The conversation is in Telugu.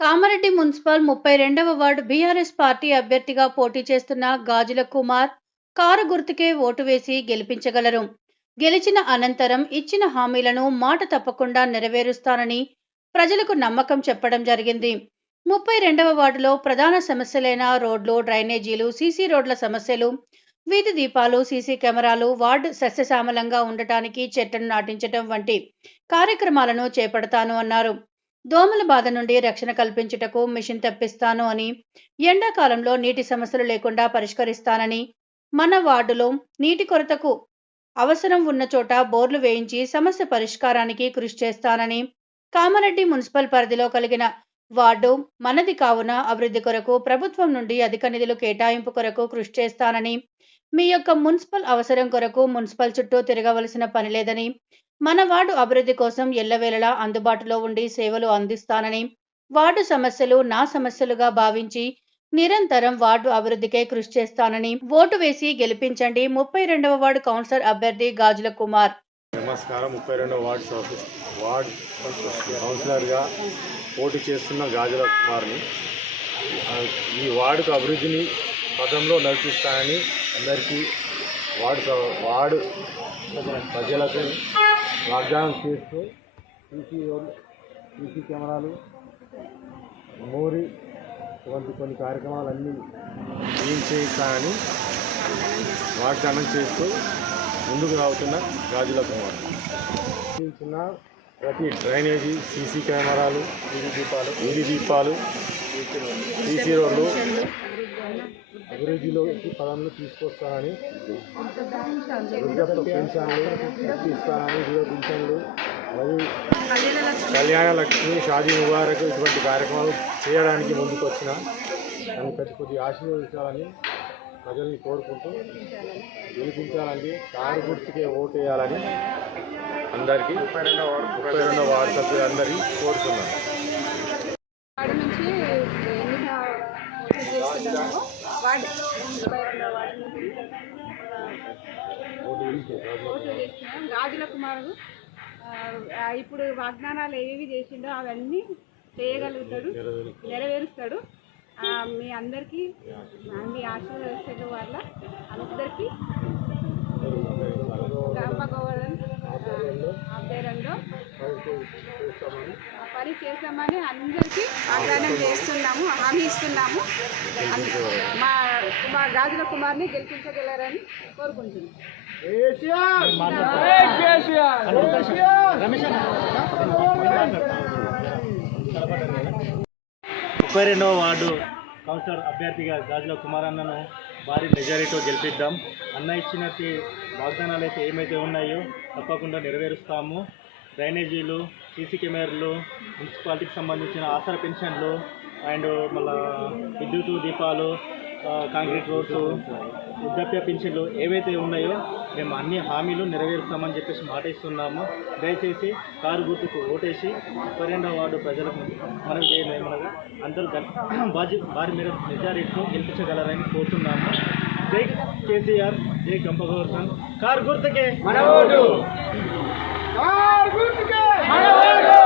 కామారెడ్డి మున్సిపల్ ముప్పై రెండవ వార్డు బీఆర్ఎస్ పార్టీ అభ్యర్థిగా పోటీ చేస్తున్న గాజుల కుమార్ కారు గుర్తుకే ఓటు వేసి గెలిపించగలరు. గెలిచిన అనంతరం ఇచ్చిన హామీలను మాట తప్పకుండా నెరవేరుస్తానని ప్రజలకు నమ్మకం చెప్పడం జరిగింది. ముప్పై రెండవ వార్డులో ప్రధాన సమస్యలైన రోడ్లు డ్రైనేజీలు సీసీ రోడ్ల సమస్యలు వీధి దీపాలు సీసీ కెమెరాలు వార్డు సస్యశ్యామలంగా ఉండటానికి చెట్లను నాటించడం వంటి కార్యక్రమాలను చేపడతాను అన్నారు. దోమల బాధ నుండి రక్షణ కల్పించుటకు మిషన్ తెప్పిస్తాను అని ఎండాకాలంలో నీటి సమస్యలు లేకుండా పరిష్కరిస్తానని మన వార్డులో నీటి కొరతకు అవసరం ఉన్న చోట బోర్లు వేయించి సమస్య పరిష్కారానికి కృషి చేస్తానని కామారెడ్డి మున్సిపల్ పరిధిలో కలిగిన వార్డు మనది కావున అభివృద్ధి కొరకు ప్రభుత్వం నుండి అధిక నిధులు కేటాయింపు కొరకు కృషి చేస్తానని మీ యొక్క మున్సిపల్ అవసరం కొరకు మున్సిపల్ చుట్టూ తిరగవలసిన పని లేదని మన వార్డు అభివృద్ధి కోసం ఎల్లవేళలా అందుబాటులో ఉండి సేవలు అందిస్తానని వార్డు సమస్యలు నా సమస్యలుగా భావించి నిరంతరం వార్డు అభివృద్ధికే కృషి చేస్తానని ఓటు వేసి గెలిపించండి ముప్పై రెండవ వార్డు కౌన్సిలర్ అభ్యర్థి గాజుల కుమార్. నమస్కారం. ముప్పై రెండవ వార్డు వార్డు కౌన్సిలర్గా పోటీ చేస్తున్న గాజుల కుమార్ని ఈ వార్డుకు అభివృద్ధిని పదంలో నడిపిస్తానని అందరికీ వార్డు వార్డు ప్రజలకు వాగ్దానం చేస్తూ సీసీ రోడ్లు సీసీ కెమెరాలు మోరి వంటి కొన్ని కార్యక్రమాలన్నీ ఏం చేయిస్తానని వాగ్దానం చేస్తూ ముందుకు రావుతున్న గాజుల కుమార్. చూసిన ప్రతి డ్రైనేజీ సీసీ కెమెరాలు వీధి దీపాలు వీధి దీపాలు సీసీ రోడ్లు అభివృద్ధిలో పదంలో తీసుకొస్తానని వృద్ధాప్య పెన్షన్లు ఇస్తానని పెన్షన్లు మరియు కళ్యాణ లక్ష్మి షాదీ ముబారక్ ఇటువంటి కార్యక్రమాలు చేయడానికి ముందుకు వచ్చిన నన్ను ప్రతి కొద్ది ఆశీర్వదించాలని ప్రజల్ని కోరుకుంటూ గెలిపించాలని కారు గుర్తుకే ఓటు వేయాలని అందరికీ ముప్పై రెండో ముప్పై రెండో వార్డు సభ్యులందరికీ కోరుతున్నాను. చేస్తున్నాం గాజుల కుమారు ఇప్పుడు వాగ్దానాలు ఏవి చేసిండో అవన్నీ చేయగలుగుతాడు నెరవేరుస్తాడు. మీ అందరికీ అన్ని మీ ఆశీర్వదించడం వల్ల అందరికీ కార్యక్రమాన్ని అందరికీ వాగ్దానం చేస్తున్నాము హామీ ఇస్తున్నాము. మా మా గాజుల కుమార్ని గెలిపించగలరని కోరుకుంటున్నాను ముప్పై రెండవ వార్డు కౌన్సిలర్ అభ్యర్థిగా గాజుల కుమారన్నను భారీ మెజారిటీతో గెలిపిద్దాం. అన్న ఇచ్చినట్టు వాగ్దానాలు అయితే ఏమైతే ఉన్నాయో తప్పకుండా నెరవేరుస్తాము. డ్రైనేజీలు సీసీ కెమెరాలు మున్సిపాలిటీకి సంబంధించిన ఆసరా పెన్షన్లు అండ్ మళ్ళీ విద్యుత్ దీపాలు కాంక్రీట్ రోడ్స్ వృద్ధాప్య పెన్షన్లు ఏవైతే ఉన్నాయో మేము అన్ని హామీలు నెరవేరుస్తామని చెప్పేసి మాట ఇస్తున్నాము దయచేసి కారు గుర్తుకు ఓటేసి ముప్పై రెండవ వార్డు ప్రజలకు మనం చేయమనగా అందరూ గన్- బాజీ భారీ మీద మెజారిటీతో గెలిపించగలరని కోరుతున్నాము. జై కేసీఆర్ జై గంపగోవర్ధన్ కారు గుర్తుకే. కారు గుర్తుకే. మన ఓటు కారు గుర్తుకే